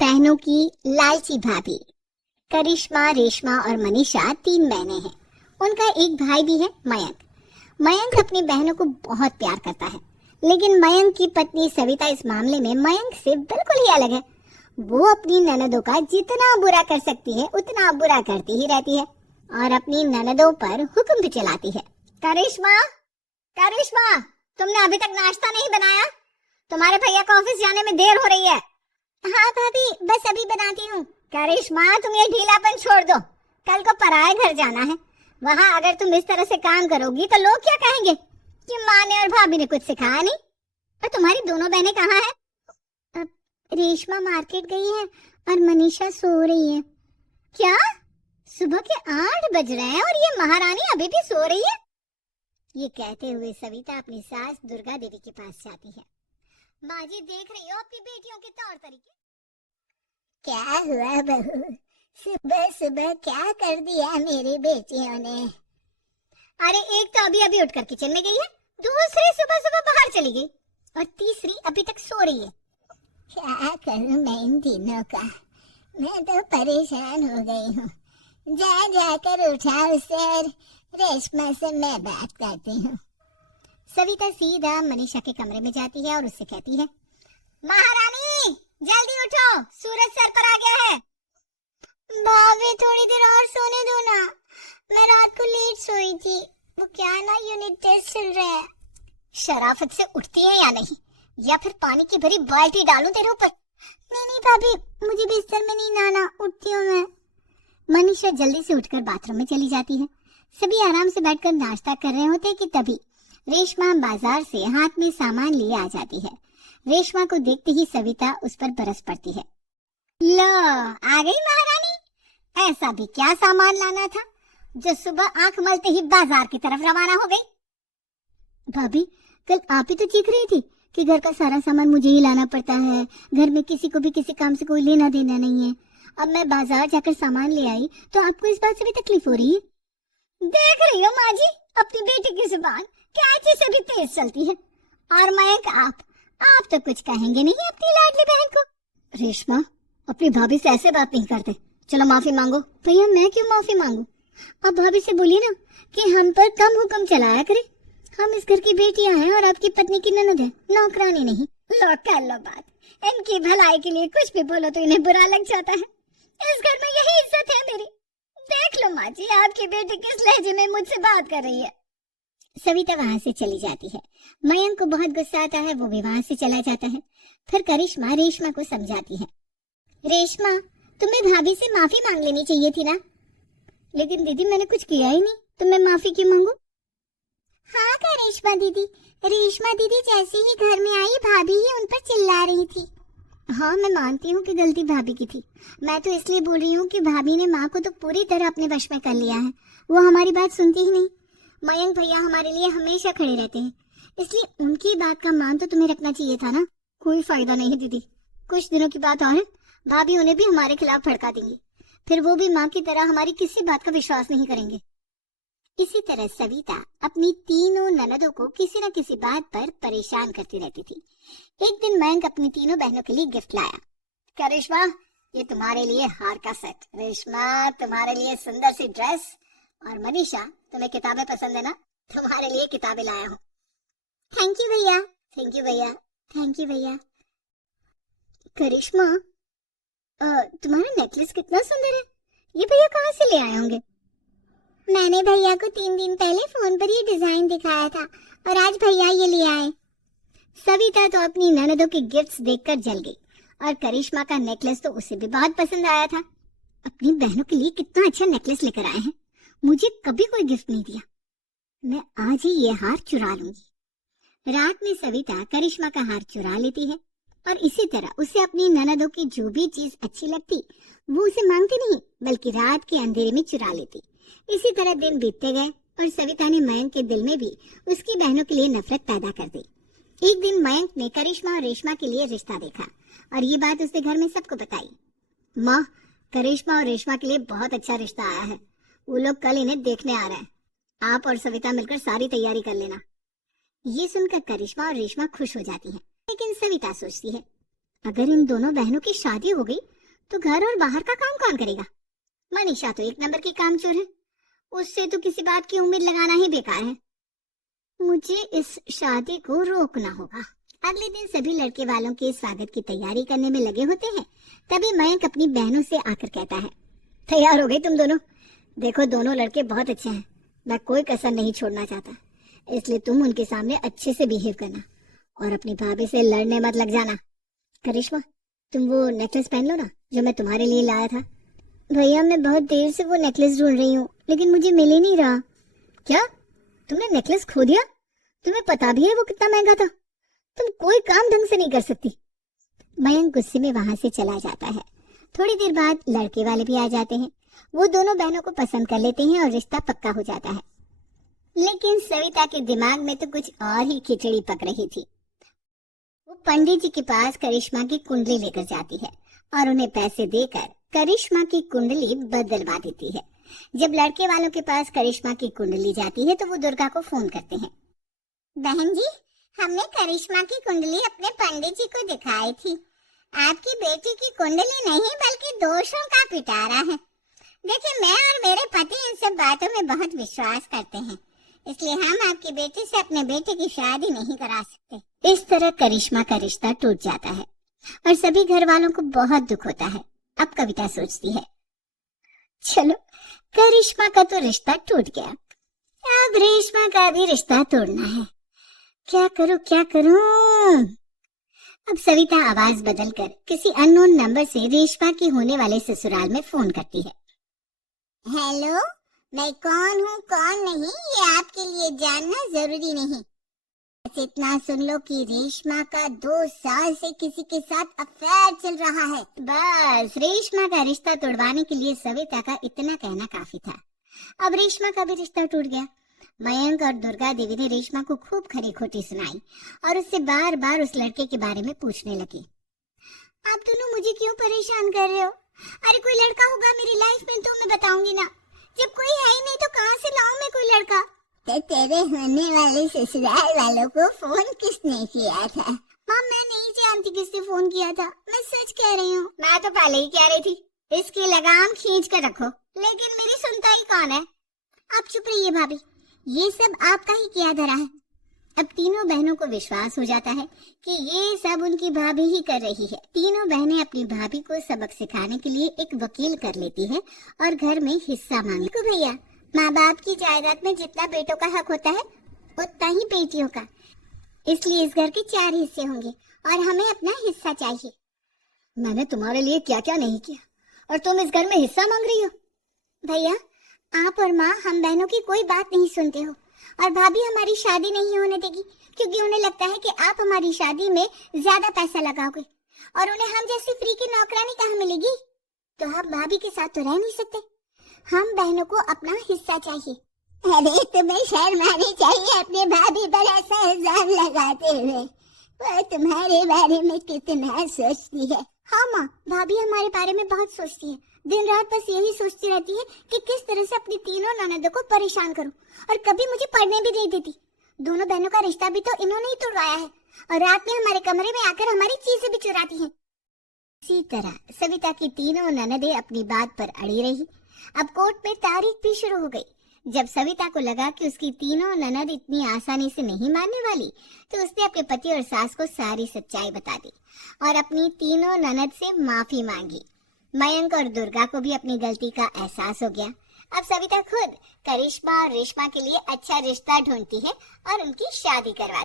बहनों की लालची भाभी। करिश्मा, रेशमा और मनीषा 3 बहनें हैं। उनका एक भाई भी है, मयंक। मयंक अपनी बहनों को बहुत प्यार करता है, लेकिन मयंक की पत्नी सविता इस मामले में मयंक से बिल्कुल ही अलग है। वो अपनी ननदों का जितना बुरा कर सकती है उतना बुरा करती ही रहती है और अपनी ननदों पर हुक्म भी चलाती है। करिश्मा, करिश्मा, तुमने अभी तक नाश्ता नहीं बनाया? तुम्हारे भैया को ऑफिस जाने में देर हो रही है। हाँ भाभी, बस अभी बनाती हूँ। करिश्मा, तुम ये ढीलापन छोड़ दो। कल को पराए घर जाना है। वहाँ अगर तुम इस तरह से काम करोगी तो लोग क्या कहेंगे कि माँ ने और भाभी ने कुछ सिखाया नहीं। और तुम्हारी दोनों बहनें कहाँ हैं? रेशमा मार्केट गई है और मनीषा सो रही है। क्या? सुबह के 8 बज रहे हैं और ये महारानी अभी भी सो रही है? ये कहते हुए सविता अपनी सास दुर्गा देवी के पास जाती है। माँ जी, देख रही हो अपनी बेटियों के तौर तरीके? क्या हुआ बहू, सुबह सुबह क्या कर दिया मेरी बेटियों ने? अरे एक तो अभी अभी उठकर किचन में गई है, दूसरी सुबह सुबह बाहर चली गई और तीसरी अभी तक सो रही है। क्या करूं मैं इन तीनों का? मैं तो परेशान हो गई हूँ। जा जाकर उठा उसे और रेशमा से मैं बात करती हूँ। सविता सीधा मनीषा के कमरे में जाती है और उससे कहती है, महारानी जल्दी उठो, सूरज सर पर आ गया है। भाभी थोड़ी देर और सोने दो ना, मैं रात को लेट सोई थी। वो क्या ना यूनिट टेस्ट चल रहा है। शराफत से उठती है या नहीं, या फिर पानी की भरी बाल्टी डालूं तेरे ऊपर? नहीं नहीं भाभी, मुझे बिस्तर में नहीं नाना, उठती हूँ मैं। मनीषा जल्दी से उठकर बाथरूम में चली जाती है। सभी आराम से बैठकर नाश्ता कर रहे होते कि तभी रेशमा बाजार से हाथ में सामान लिए आ जाती है। रेशमा को देखते ही सविता उस पर बरस पड़ती है। लो, आ गई महारानी। ऐसा भी क्या सामान लाना था जो सुबह आंख मलते ही बाजार की तरफ रवाना हो गई? भाभी, कल आप ही तो चीख रही थी कि घर का सारा सामान मुझे ही लाना पड़ता है, घर में किसी को भी किसी काम से कोई लेना देना नहीं है। अब मैं बाजार जाकर सामान ले आई तो आपको इस बात से भी तकलीफ हो रही है? देख रही हो माँ जी, अपनी बेटी की जुबान कैंची से भी तेज चलती है। और मयंक, आप तो कुछ कहेंगे नहीं अपनी लाडली बहन को? रेशमा, अपनी भाभी से ऐसे बात नहीं करते। चलो माफी मांगो। भैया, मैं क्यों माफी मांगू? आप भाभी से बोलिए ना कि हम पर कम हुक्म चलाया करे। हम इस घर की बेटियां हैं और आपकी पत्नी की ननद है, नौकरानी नहीं। लो कर लो बात। इनकी भलाई के लिए कुछ भी बोलो तो इन्हें बुरा लग जाता है। इस घर में यही इज्जत है मेरी। देख लो माँ जी, आपकी बेटी किस लहजे में मुझसे बात कर रही है। सविता वहां से चली जाती है। मयंक को बहुत गुस्सा आता है, वो भी वहां से चला जाता है। फिर करिश्मा रेशमा को समझाती है, रेशमा, तुम्हें भाभी से माफी मांग लेनी चाहिए थी ना। लेकिन दीदी, मैंने कुछ किया ही नहीं, तो मैं माफी क्यों मांगू? हाँ करिश्मा दीदी, रेशमा दीदी जैसे ही घर में आई भाभी ही उन पर चिल्ला रही थी। हाँ, मैं मानती हूँ कि गलती भाभी की थी। मैं तो इसलिए बोल रही हूँ कि भाभी ने माँ को तो पूरी तरह अपने वश में कर लिया है। वो हमारी बात सुनती ही नहीं। मयंक भैया हमारे लिए हमेशा खड़े रहते हैं, इसलिए उनकी बात का मान तो तुम्हें रखना चाहिए था ना। कोई फायदा नहीं दीदी, कुछ दिनों की बात और है, भाभी उन्हें भी हमारे खिलाफ भड़का देंगी। फिर वो भी माँ की तरह हमारी किसी बात का विश्वास नहीं करेंगे। इसी तरह सविता अपनी तीनों ननदों को किसी न किसी बात पर परेशान करती रहती थी। एक दिन मयंक अपनी तीनों बहनों के लिए गिफ्ट लाया। करिश्मा, ये तुम्हारे लिए हार का सेट। रेशमा, तुम्हारे लिए सुंदर सी ड्रेस। और मनीषा, तुम्हें किताबें पसंद है ना, तुम्हारे लिए किताबें लाया हूँ। थैंक यू भैया। थैंक यू भैया। थैंक यू भैया। करिश्मा, तुम्हारा नेकलेस कितना सुंदर है। ये भैया कहाँ से ले आए होंगे? मैंने भैया को 3 दिन पहले फोन पर ये डिजाइन दिखाया था और आज भैया ये ले आए। सविता तो अपनी ननदों के गिफ्ट्स देखकर जल गई और करिश्मा का नेकलेस तो उसे भी बहुत पसंद आया था। अपनी बहनों के लिए कितना अच्छा नेकलेस लेकर आए हैं, मुझे कभी कोई गिफ्ट नहीं दिया। मैं आज ही ये हार चुरा लूंगी। रात में सविता करिश्मा का हार चुरा लेती है और इसी तरह उसे अपनी ननदों की जो भी चीज अच्छी लगती वो उसे मांगती नहीं, बल्कि रात के अंधेरे में चुरा लेती। इसी तरह दिन बीतते गए और सविता ने मयंक के दिल में भी उसकी बहनों के लिए नफरत पैदा कर दी। एक दिन मयंक ने करिश्मा और रेशमा के लिए रिश्ता देखा और ये बात उसने घर में सबको बताई। माँ, करिश्मा और रेशमा के लिए बहुत अच्छा रिश्ता आया है। वो लोग कल इन्हें देखने आ रहे हैं। आप और सविता मिलकर सारी तैयारी कर लेना। ये सुनकर करिश्मा और रेशमा खुश हो जाती हैं, लेकिन सविता सोचती है, अगर इन दोनों बहनों की शादी हो गई तो घर और बाहर का काम कौन करेगा? मनीषा तो एक नंबर की कामचोर है, उससे तो किसी बात की उम्मीद लगाना ही बेकार है। मुझे इस शादी को रोकना होगा। अगले दिन सभी लड़के वालों के स्वागत की तैयारी करने में लगे होते हैं। तभी मयंक अपनी बहनों से आकर कहता है, तैयार हो गई तुम दोनों? देखो दोनों लड़के बहुत अच्छे हैं, मैं कोई कसर नहीं छोड़ना चाहता, इसलिए तुम उनके सामने अच्छे से बिहेव करना और अपनी भाभी से लड़ने मत लग जाना। करिश्मा, तुम वो नेकलेस पहन लो ना जो मैं तुम्हारे लिए लाया था। भैया मैं बहुत देर से वो नेकलेस ढूंढ रही हूँ लेकिन मुझे मिल ही नहीं रहा। क्या तुमने नेकलेस खो दिया? तुम्हें पता भी है वो कितना महंगा था? तुम कोई काम ढंग से नहीं कर सकती। मयंक गुस्से में वहां से चला जाता है। थोड़ी देर बाद लड़के वाले भी आ जाते हैं। वो दोनों बहनों को पसंद कर लेते हैं और रिश्ता पक्का हो जाता है। लेकिन सविता के दिमाग में तो कुछ और ही खिचड़ी पक रही थी। वो पंडित जी के पास करिश्मा की कुंडली लेकर जाती है और उन्हें पैसे देकर करिश्मा की कुंडली बदलवा देती है। जब लड़के वालों के पास करिश्मा की कुंडली जाती है तो वो दुर्गा को फोन करते हैं। बहन जी, हमने करिश्मा की कुंडली अपने पंडित जी को दिखाई थी। आपकी बेटी की कुंडली नहीं बल्कि दोषों का पिटारा है। देखिए, मैं और मेरे पति इन सब बातों में बहुत विश्वास करते हैं, इसलिए हम आपकी बेटी से अपने बेटे की शादी नहीं करा सकते। इस तरह करिश्मा का रिश्ता टूट जाता है और सभी घर वालों को बहुत दुख होता है। अब कविता सोचती है, चलो करिश्मा का तो रिश्ता टूट गया, अब रेशमा का भी रिश्ता तोड़ना है। क्या करूं? अब सविता आवाज बदलकर किसी अननोन नंबर से रेशमा की होने वाले ससुराल में फोन करती है। हेलो, मैं कौन हूँ कौन नहीं ये आपके लिए जानना जरूरी नहीं, बस इतना सुन लो कि रेशमा का 2 साल से किसी के साथ अफेयर चल रहा है। बस रेशमा का रिश्ता तोड़वाने के लिए सविता का इतना कहना काफी था। अब रेशमा का भी रिश्ता टूट गया। मयंक और दुर्गा देवी ने रेशमा को खूब खरी खोटी सुनाई और उससे बार बार उस लड़के के बारे में पूछने लगी। आप दोनों मुझे क्यों परेशान कर रहे हो? अरे कोई लड़का होगा मेरी लाइफ में तो मैं बताऊंगी ना, जब कोई है ही नहीं तो कहाँ से लाऊं मैं कोई लड़का? तो तेरे होने वाले ससुराल वालों को फोन किसने किया था? माँ मैं नहीं जानती किसने फोन किया था, मैं सच कह रही हूँ। मैं तो पहले ही कह रही थी इसकी लगाम खींच कर रखो, लेकिन मेरी सुनता ही कौन है? आप चुप रहिए भाभी, ये सब आपका ही किया धरा है। अब तीनों बहनों को विश्वास हो जाता है कि ये सब उनकी भाभी ही कर रही है। तीनों बहनें अपनी भाभी को सबक सिखाने के लिए एक वकील कर लेती है और घर में हिस्सा मांगने को। भैया, माँ बाप की जायदाद में जितना बेटों का हक होता है उतना ही बेटियों का, इसलिए इस घर के 4 हिस्से होंगे और हमें अपना हिस्सा चाहिए। मैंने तुम्हारे लिए क्या क्या नहीं किया और तुम इस घर में हिस्सा मांग रही हो? भैया, आप और माँ हम बहनों की कोई बात नहीं सुनते हो और भाभी हमारी शादी नहीं होने देगी क्योंकि उन्हें लगता है कि आप हमारी शादी में ज्यादा पैसा लगाओगे और उन्हें हम जैसी फ्री की नौकरानी कहाँ मिलेगी। तो हम भाभी के साथ तो रह नहीं सकते, हम बहनों को अपना हिस्सा चाहिए। अरे तुम्हें शर्म आनी चाहिए अपने भाभी पर ऐसा इल्जाम लगाते हुए, वो तुम्हारे बारे में कितना सोचती है। हाँ माँ, भाभी हमारे बारे में बहुत सोचती है, दिन रात बस यही सोचती रहती है कि किस तरह से अपनी तीनों ननदों को परेशान करूं और कभी मुझे पढ़ने भी नहीं देती। दोनों बहनों का रिश्ता भी तो इन्होंने ही तोड़वाया है और रात में हमारे कमरे में आकर हमारी चीजें भी चुराती हैं। इसी तरह सविता की तीनों ननदें अपनी बात पर अड़ी रही। अब कोर्ट में तारीख भी शुरू हो गई। जब सविता को लगा कि उसकी तीनों ननद इतनी आसानी से नहीं मानने वाली, तो उसने अपने पति और सास को सारी सच्चाई बता दी और अपनी तीनों ननद से माफी मांगी। मयंक और दुर्गा को भी अपनी गलती का एहसास हो गया। अब सविता खुद करिश्मा और रेशमा के लिए अच्छा रिश्ता ढूंढती है और उनकी शादी करवाती है।